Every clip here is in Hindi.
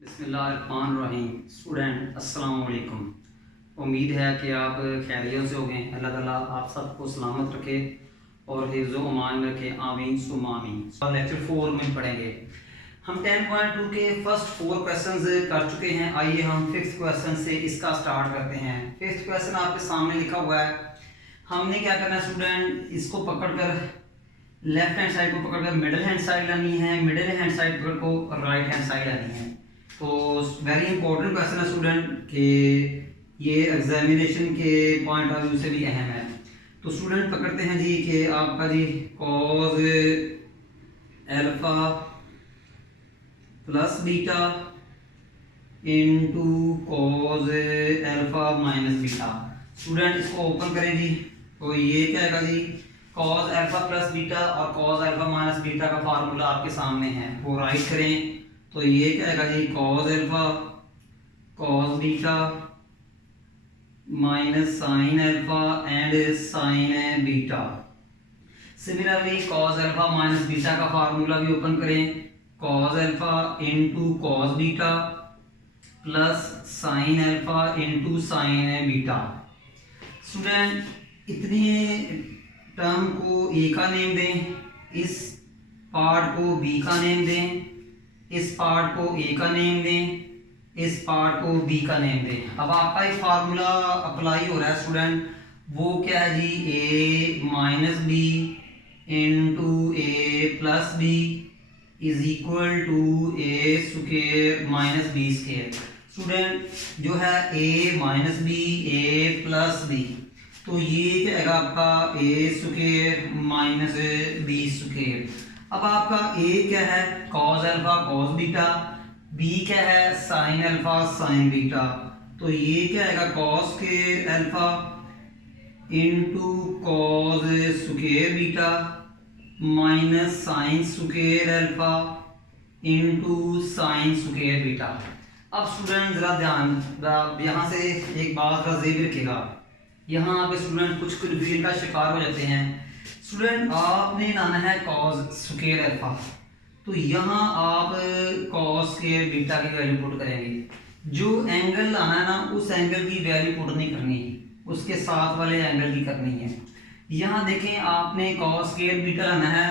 बिस्मिल्लाहिर्रहमानिर्रहीम। स्टूडेंट अस्सलाम वालेकुम। उम्मीद है कि आप खैरियत से हो गए। अल्लाह ताला आप सबको सलामत रखे और हिफ्ज़ व अमान में रखे, आमीन सुम्मा आमीन। लेक्चर 4 में पढ़ेंगे हम 10.2 के फर्स्ट 4 क्वेश्चंस कर चुके हैं। आइए हम 5th क्वेश्चन से इसका स्टार्ट करते हैं। 5th क्वेश्चन आपके सामने लिखा हुआ है। हमने क्या करना है स्टूडेंट, इसको पकड़कर लेफ्ट हैंड साइड को पकड़कर मिडिल हैंड साइड लानी है, मिडिल हैंड साइड पकड़ को राइट हैंड साइड लानी है। तो वेरी इंपॉर्टेंट क्वेश्चन है स्टूडेंट कि ये एग्जामिनेशन के पॉइंट ऑफ व्यू से भी अहम है। तो स्टूडेंट पकड़ते हैं जी कि आपका जी cos alpha plus beta into cos alpha minus beta. Student इसको ओपन करें जी, तो ये क्या आएगा जी, कॉज अल्फा प्लस बीटा और कॉज अल्फा माइनस बीटा का फार्मूला आपके सामने है, वो राइट करें। तो ये क्या आएगा जी, cos alpha cos beta minus sine alpha and sine beta. Similarly cos alpha minus beta का फार्मूला भी ओपन करें, cos alpha into cos beta plus sine alpha into sine beta. Student इतने टर्म को ए का नेम दें, इस पार्ट को बी का नेम दें, इस पार्ट को ए का नेम दें, इस पार्ट को बी का नेम दें। अब आपका एक फार्मूला अप्लाई हो रहा है स्टूडेंट, वो क्या है जी, A minus B into A plus B is equal to A square minus B square. Student जो है A minus B A plus B, तो ये क्या है आपका A square minus B square. अब आपका ए क्या है, cos alpha cos beta, B क्या है, साइन अल्फा साइन बीटा। तो ये क्या आएगा, cos square alpha into cause square beta minus sine square alpha into sine square beta. अब स्टूडेंट जरा ध्यान, यहाँ से एक बात का ज़ेब रखिएगा, यहाँ पे स्टूडेंट कुछ कन्फ्यूजन का शिकार हो जाते हैं। स्टूडेंट आपने लाना है कॉस स्क्वायर अल्फा, तो यहाँ आप कॉस स्क्वायर बीटा की वैल्यू पुट करेंगे। जो एंगल लाना है ना, उस एंगल की वैल्यू पुट नहीं करनी, उसके साथ वाले एंगल की करनी है। यहाँ देखें आपने कॉस स्क्वायर बीटा लाना है,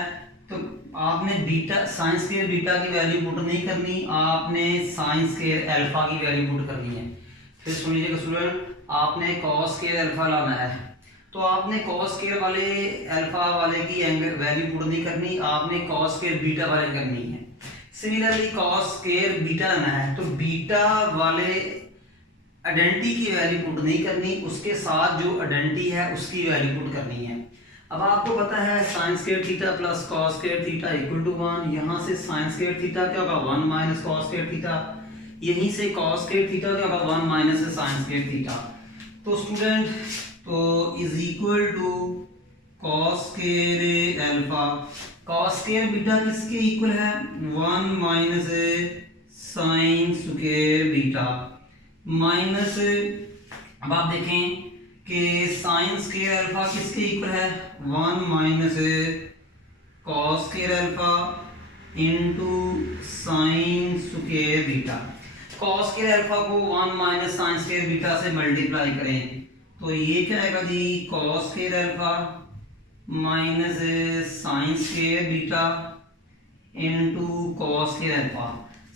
तो आपने बीटा साइन स्क्वायर बीटा की वैल्यू पुट नहीं करनी, आपने साइन स्क्वायर अल्फा की वैल्यू पुट करनी है। फिर सुन लीजिएगा स्टूडेंट, आपने कॉस स्क्वायर अल्फा लाना है, तो आपने कॉस स्क्वायर वाले अल्फा वाले की एंगल वैल्यू पुट नहीं करनी, आपने कॉस स्क्वायर बीटा वाले करनी है। सिमिलरली कॉस स्क्वायर बीटा लाना है, तो बीटा वाले आइडेंटिटी की वैल्यू पुट नहीं करनी, उसके साथ जो आइडेंटिटी है उसकी वैल्यू पुट करनी है। अब आपको पता है sine square theta plus cos square theta equal to 1। यहाँ से साइन स्क्वायर थीटा क्या होगा, 1 माइनस कॉस स्क्वायर थीटा, यहीं से कॉस स्क्वायर थीटा क्या होगा, 1 माइनस साइन स्क्वायर थीटा। तो स्टूडेंट तो is equal to cos square alpha, cos square beta किसके इक्वल है, 1 minus sine square beta minus, अब आप देखें कि साइन स्क्वायर अल्फा किसके इक्वल है, 1 minus cos square alpha into sine square beta. Cos square alpha को 1 माइनस साइन स्क्वायर बीटा से मल्टीप्लाई करें, तो ये क्या आएगा जी, cos square alpha minus sine square beta into cos square alpha.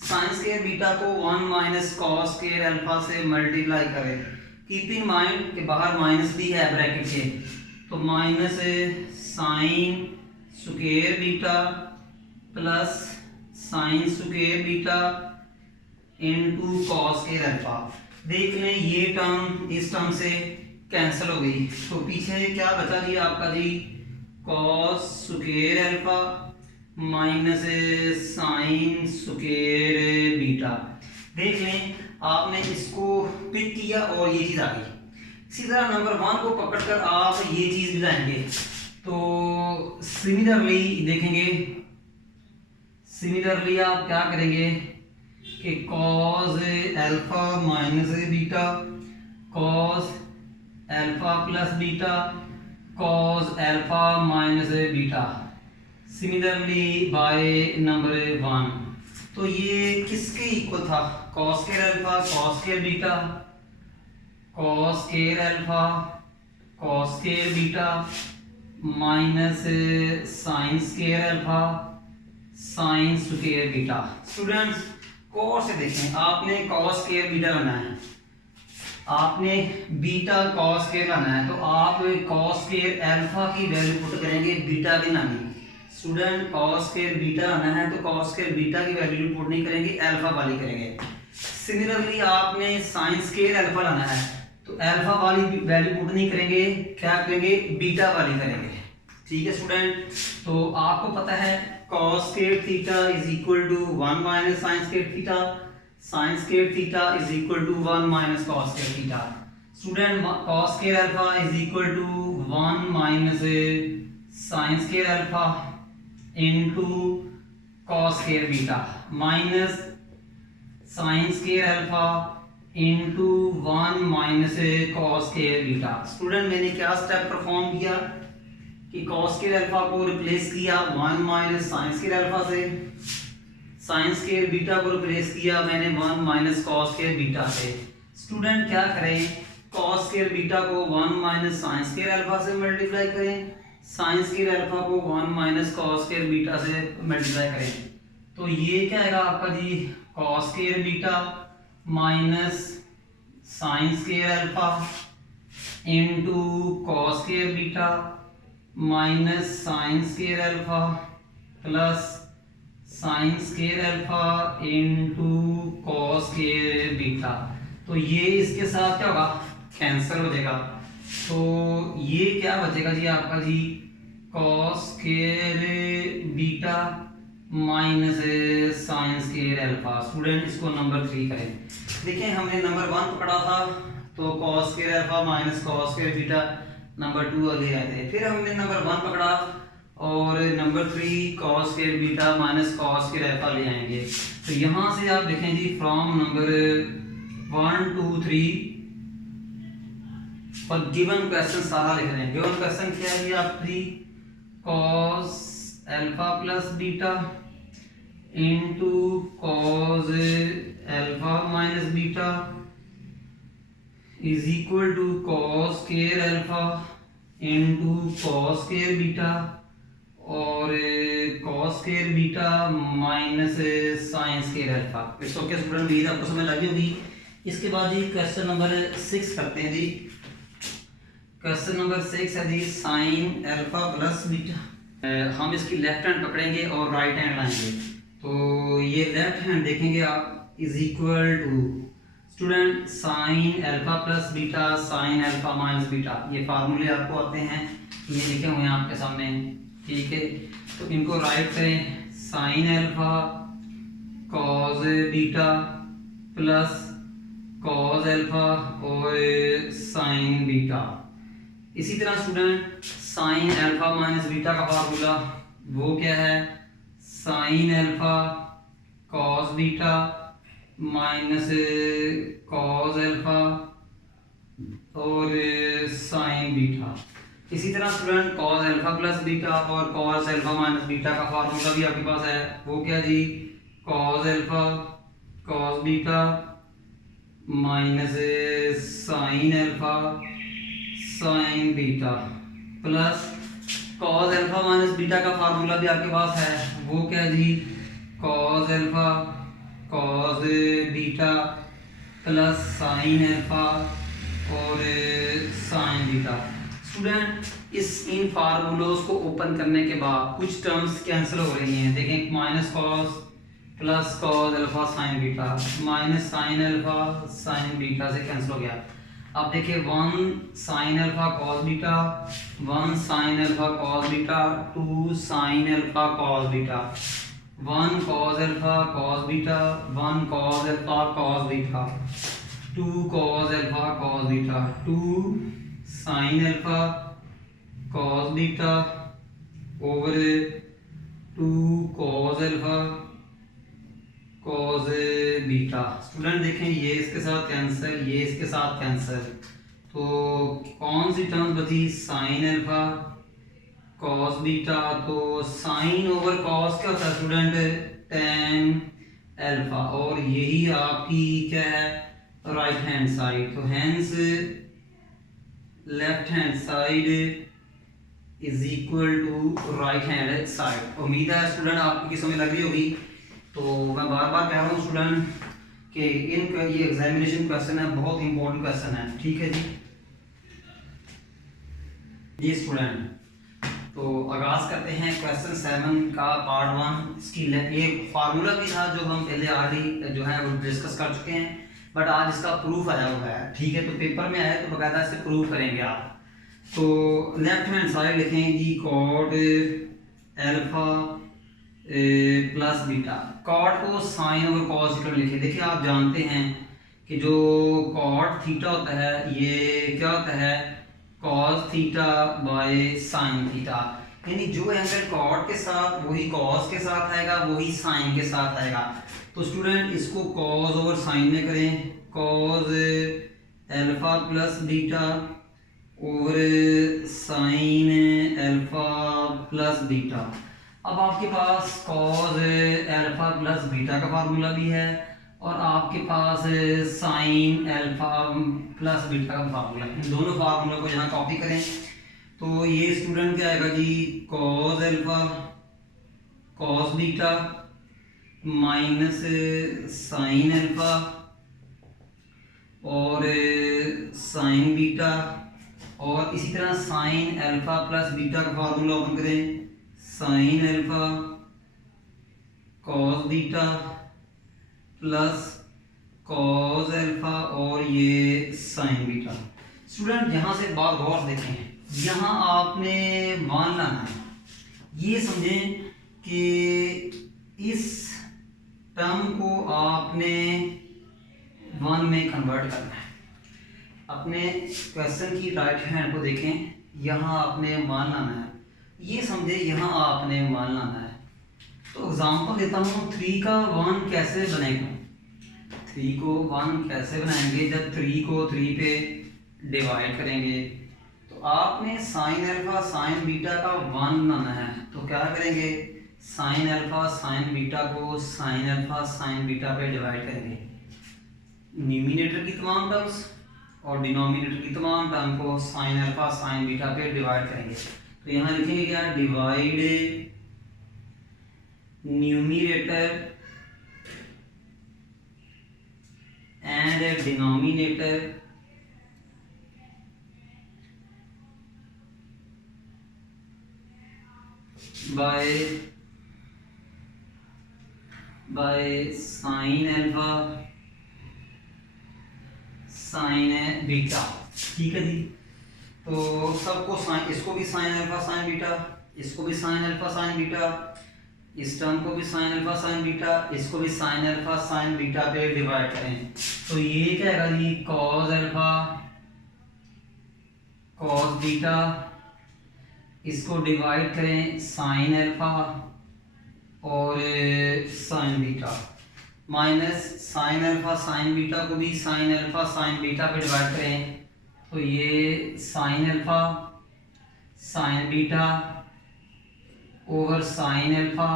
Sign square beta को 1 माइनस कॉस स्क्वायर अल्फा से मल्टीप्लाई करें। कीप इन माइंड कि बाहर माइनस भी है ब्रैकेट के, तो minus sine square beta plus sign square beta into cos square alpha. देख लें ये टर्म इस टर्म से कैंसिल हो गई, तो पीछे क्या बचा जी आपका जी, cos square alpha minus sine square beta. देख लें आपने इसको पिक किया और ये चीज़ आ गई। इसी तरह नंबर 1 को पकड़कर आप ये चीज़ भी लाएंगे, तो सिमिलरली देखेंगे, सिमिलरली आप क्या करेंगे कि cos alpha minus beta, cos alpha plus beta, cos alpha minus beta. Similarly by number 1 तो ये किसके इक्वल था, cos square alpha cos square beta, cos square alpha cos square beta minus sine square alpha sign square beta. Students course से देखें, आपने कॉस स्क्वायर बीटा लाना है, आपने बीटा कॉस स्क्वायर लाना है, तो आप कॉस स्क्वायर अल्फा की वैल्यू पुट करेंगे बीटा के नाम में। स्टूडेंट कॉस स्क्वायर बीटा लाना है तो कॉस स्क्वायर बीटा की वैल्यू पुट नहीं करेंगे, अल्फा वाली करेंगे। सिमिलरली आपने साइन स्क्वायर अल्फा लाना है तो अल्फा वाली वैल्यू पुट नहीं करेंगे, क्या करेंगे, बीटा वाली करेंगे। ठीक है स्टूडेंट, तो आपको पता है cos square theta is equal to 1 minus sine square theta, sine square theta is equal to 1 minus cos square theta. Student cos square alpha is equal to 1 minus sine square alpha into cos square beta minus sine square alpha into 1 minus cos square beta. Student मैंने क्या स्टेप परफॉर्म किया कि cos स्क्वायर अल्फा को रिप्लेस किया 1 माइनस साइन स्क्वायर अल्फा से, साइन स्क्वायर बीटा को रिप्लेस किया मैंने 1 माइनस cos स्क्वायर बीटा से। स्टूडेंट क्या करें, cos स्क्वायर बीटा को 1 माइनस साइन स्क्वायर अल्फा से मल्टीप्लाई करें, साइन स्क्वायर अल्फा को 1 माइनस cos स्क्वायर बीटा से मल्टीप्लाई करें, तो ये क्या आएगा आपका जी, cos square beta minus sine square alpha into cos square beta minus sine square alpha plus sign square alpha into cos square beta. तो ये इसके साथ क्या होगा, कैंसिल हो जाएगा, तो ये क्या बचेगा जी आपका जी, cos square beta minus sine square alpha. Student इसको नंबर 3 करें। देखिए हमने नंबर 1 पकड़ा था तो cos square alpha minus cos square beta, number 2 आगे आए थे, फिर हमने नंबर 1 पकड़ा और number 3 cos square beta minus cos square alpha ले आएंगे। तो यहाँ से आप देखें जी फ्रॉम नंबर 1 2 3 और गिवन क्वेश्चन सारा लिख रहे हैं। गिवन क्वेश्चन क्या है आप 3 cos alpha plus beta into cos alpha minus beta is equal to cos square alpha into cos square beta और cos square beta minus sine square alpha. It's okay student, उम्मीद आपको समझ लगी होगी। इसके बाद जी क्वेश्चन नंबर 6 करते हैं जी। क्वेश्चन नंबर 6 है जी साइन अल्फा प्लस बीटा। हम इसकी लेफ्ट हैंड पकड़ेंगे और राइट हैंड लाएंगे, तो ये लेफ्ट हैंड देखेंगे आप is equal to student sine alpha plus beta sine alpha minus beta. ये फार्मूले आपको आते हैं, ये लिखे हुए हैं आपके सामने, ठीक है। तो इनको राइट करें, sine alpha cos beta plus cos alpha और साइन बीटा। इसी तरह student sine alpha minus beta का फार्मूला वो क्या है, sine alpha cos beta minus cos alpha और साइन बीटा। इसी तरह student cos alpha plus beta और कॉस अल्फा माइनस बीटा का फार्मूला भी आपके पास है, वो क्या जी, cos alpha cos beta minus sine alpha sine beta plus cos alpha minus beta का फार्मूला भी आपके पास है, वो क्या जी, cos alpha cos beta plus sine alpha और साइन बीटा। स्टूडेंट इन फार्मूलोज को ओपन करने के बाद कुछ टर्म्स कैंसिल हो रही हैं। देखें minus cos plus cos alpha sine beta minus sine alpha sine beta से कैंसिल हो गया। अब देखिए 1 sign alpha cos beta 1 sign alpha cos beta 2 sign alpha cos beta 1 cos alpha cos beta 1 cos alpha cos beta 2 cos alpha cos beta 2 sin alpha cos beta over 2 cos alpha cos beta. Student देखें ये इसके साथ कैंसिल, ये इसके साथ कैंसिल, तो कौन सी टर्म बची, साइन अल्फा कॉस बीटा। तो साइन ओवर कॉस क्या होता है स्टूडेंट, tan अल्फा, और यही आपकी क्या है, राइट हैंड साइड। तो hence left hand side is equal to right hand side. उम्मीद है स्टूडेंट आपकी समझ लग रही होगी। तो मैं बार बार कह रहा हूँ स्टूडेंट कि इनका ये एग्जामिनेशन क्वेश्चन है, बहुत इंपॉर्टेंट क्वेश्चन है, ठीक है जी स्टूडेंट। तो आगाज करते हैं क्वेश्चन 7 का पार्ट 1। इसकी ये फार्मूला भी था जो हम पहले ऑलरेडी जो है वो डिस्कस कर चुके हैं, बट आज इसका प्रूफ आया हुआ है, ठीक है। तो पेपर में आया तो बकायदा इसे प्रूफ करेंगे आप। तो लेफ्ट हैंड साइड लिखेंगे जी cot alpha plus beta. Cot को साइन और कॉस थीटा लिखे। देखिए आप जानते हैं कि जो कॉट थीटा होता है ये क्या होता है, cos theta by sine theta, यानी जो एंगल कॉट के साथ वही कॉस के साथ आएगा, वही साइन के साथ आएगा। तो स्टूडेंट इसको कॉस ओवर साइन में करें, cos alpha plus beta over sine alpha plus beta. अब आपके पास कॉस अल्फा प्लस बीटा का फार्मूला भी है और आपके पास साइन अल्फा प्लस बीटा का फार्मूला। इन दोनों फार्मूला को यहाँ कॉपी करें तो ये स्टूडेंट क्या आएगा जी, cos alpha cos beta minus sine alpha और साइन बीटा, और इसी तरह साइन अल्फा प्लस बीटा का फार्मूला ओपन करें, sine alpha cos beta plus cos alpha और ये साइन बीटा। स्टूडेंट यहाँ से बात गौर से देखें, यहाँ आपने मान लाना है, ये समझें कि इस टर्म को आपने वन में कन्वर्ट करना है। अपने क्वेश्चन की राइट हैंड को देखें, यहाँ आपने मान लाना है, ये समझे यहाँ आपने मान लाना है। तो एग्जांपल देता हूँ, 3 का 1 कैसे बनेगा, 3 को 1 कैसे बनाएंगे, जब 3 को 3 पे डिवाइड करेंगे तो आपने साइन अल्फा साइन बीटा का 1 बनाना है। तो क्या करेंगे, साइन अल्फा साइन बीटा को साइन अल्फा साइन बीटा पे डिवाइड करेंगे, न्यूमिनेटर की तमाम टर्म्स और डिनोमिनेटर की तमाम टर्म को साइन अल्फा साइन बीटा पे डिवाइड करेंगे। तो यहाँ लिखेंगे क्या, divide numerator and denominator by sine alpha sine beta, ठीक है जी। तो सबको साइन, इसको भी साइन अल्फा साइन बीटा, इसको भी साइन अल्फा साइन बीटा, इस टर्म को भी साइन अल्फा साइन बीटा, इसको भी साइन अल्फा साइन बीटा पे डिवाइड करें तो ये क्या है जी, कॉस अल्फा कॉस बीटा, इसको डिवाइड करें साइन अल्फा और sine beta, minus sine alpha sine beta को भी साइन अल्फा साइन बीटा पे डिवाइड करें तो ये sign alpha sine beta over sine alpha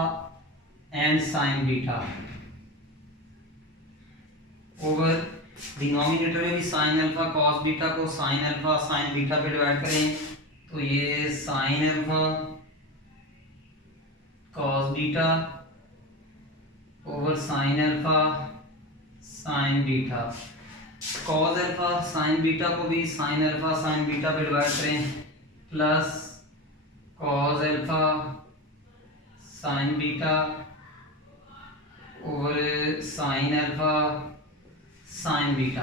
and sine beta, over denominator में भी साइन अल्फा कॉस बीटा को साइन अल्फा साइन बीटा पे डिवाइड करें तो ये sign alpha cos beta over sine alpha sine beta, cos alpha sine beta को भी साइन अल्फा साइन बीटा पे डिवाइड करें plus cos alpha sine beta over sine alpha sine beta.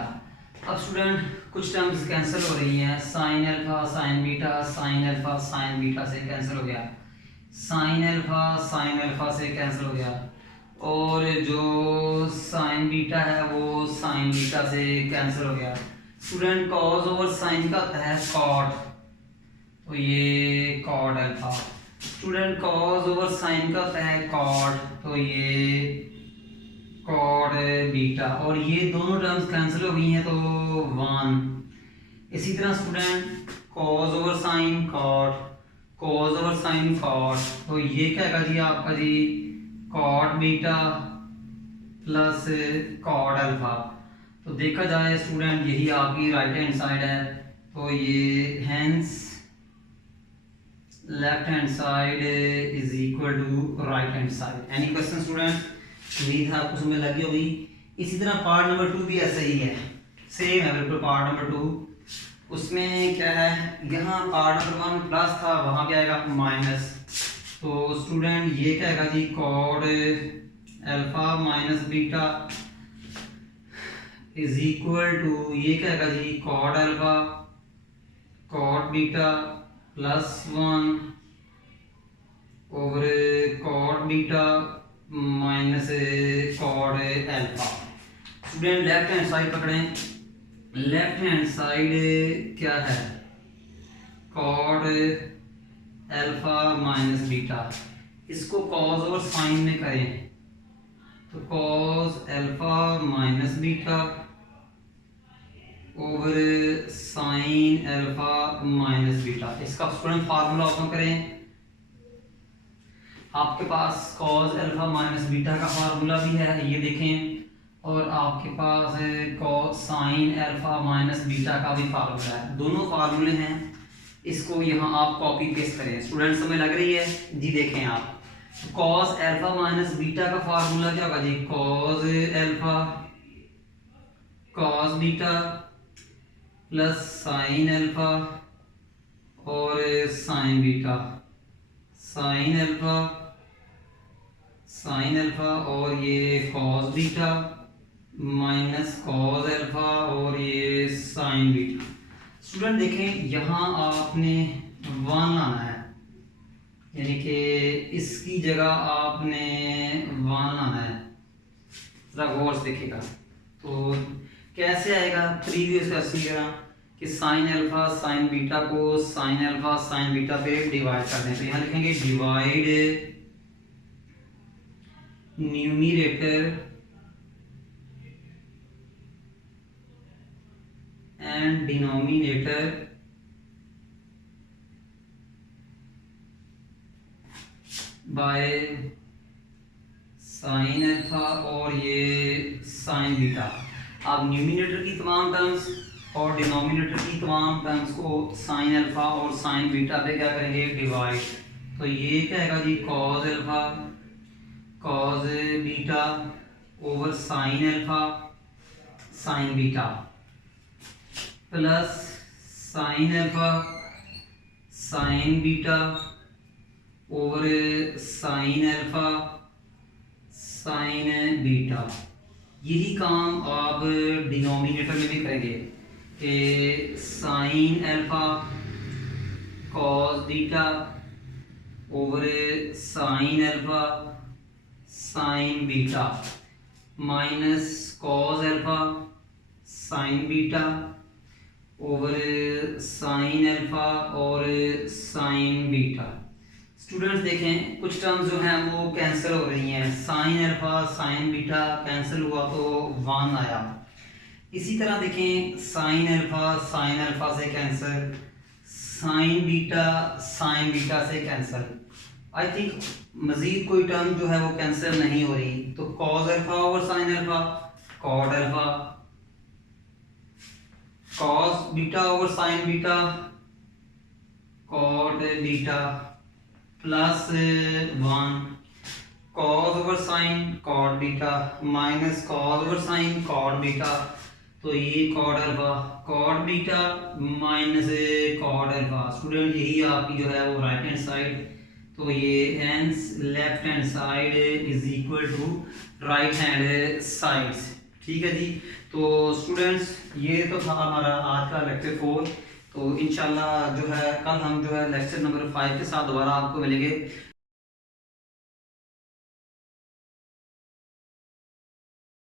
अब स्टूडेंट कुछ टर्म्स कैंसिल हो रही हैं, sign alpha sine beta sine alpha sine beta से कैंसिल हो गया, साइन अल्फा साइन अल्फा से कैंसिल हो गया, और जो साइन बीटा है वो साइन बीटा से कैंसिल हो गया। स्टूडेंट कॉस ओवर साइन का होता है कॉट, तो ये cot alpha. Student cos over sine का होता है कॉट, तो ये कॉट बीटा, और ये दोनों टर्म्स कैंसिल हो गई हैं तो 1। इसी तरह student cos over sine cot, cos over sine cot, तो ये क्या है जी आपका जी cot beta plus cot alpha. तो देखा जाए स्टूडेंट यही आपकी राइट हैंड साइड है, तो ये hence left hand side is equal to right hand side. Any question student? उम्मीद है आपको समझ लगी होगी। इसी तरह पार्ट नंबर 2 भी ऐसा ही है, सेम है बिल्कुल पार्ट नंबर 2। उसमें क्या है, यहाँ पार्ट नंबर 1 प्लस था, वहाँ क्या आएगा माइनस। तो स्टूडेंट ये क्या आएगा जी, cot alpha minus beta is equal to, ये क्या आएगा जी, cot alpha cot beta plus 1 over cot beta minus cot alpha. Student left hand side पकड़ें, लेफ्ट हैंड साइड क्या है, कॉड अल्फा माइनस बीटा। इसको कॉस और साइन में करें तो cos alpha minus beta over sine alpha minus beta. इसका स्टूडेंट फार्मूला ओपन करें, आपके पास कॉस अल्फा माइनस बीटा का फार्मूला भी है, ये देखें, और आपके पास cos sine alpha minus beta का भी फार्मूला है, दोनों फार्मूले हैं। इसको यहाँ आप कॉपी पेस्ट करें। स्टूडेंट समझ लग रही है जी? देखें आप, कॉस अल्फा माइनस बीटा का फार्मूला क्या होगा जी, cos alpha cos beta plus sine alpha और साइन बीटा, साइन अल्फा और ये cos beta minus cos alpha और ये साइन बीटा। स्टूडेंट देखें यहाँ आपने 1 लाना है, यानी कि इसकी जगह आपने 1 लाना है। जरा गौर से देखिएगा तो कैसे आएगा, प्रीवियस ऐसी तरह कि साइन अल्फा साइन बीटा को साइन अल्फा साइन बीटा पे डिवाइड कर दें। तो यहाँ लिखेंगे divide numerator and denominator by sine alpha और ये साइन बीटा। आप न्यूमिनेटर की तमाम टर्म्स और डिनोमिनेटर की तमाम टर्म्स को साइन अल्फा और साइन बीटा पे क्या करेंगे, डिवाइड। तो ये क्या आएगा जी, cos alpha cos beta over sine alpha sine beta plus sine alpha sine beta over sine alpha sine beta. यही काम आप डिनोमिनेटर में भी करेंगे कि sine alpha cos beta over sine alpha sine beta minus cos alpha sine beta over sine alpha और साइन बीटा। स्टूडेंट्स देखें कुछ टर्म्स जो हैं वो कैंसिल हो रही हैं, sign alpha sine beta cancel हुआ तो 1 आया। इसी तरह देखें साइन अल्फा से कैंसिल, साइन बीटा से कैंसिल। आई थिंक मजीद कोई टर्म जो है वो कैंसिल नहीं हो रही। तो cos alpha over sine alpha cot alpha, cos beta over sine beta cot beta plus 1 cos over sine cot beta minus cos over sine cot beta. तो ये cot beta minus cot alpha. Student यही आपकी जो है वो राइट हैंड साइड, तो ये hence left hand side is equal to right hand sides. ठीक है जी। तो स्टूडेंट्स ये तो था हमारा आज का लेक्चर 4। तो इंशाल्लाह जो है कल हम जो है लेक्चर नंबर 5 के साथ दोबारा आपको मिलेंगे।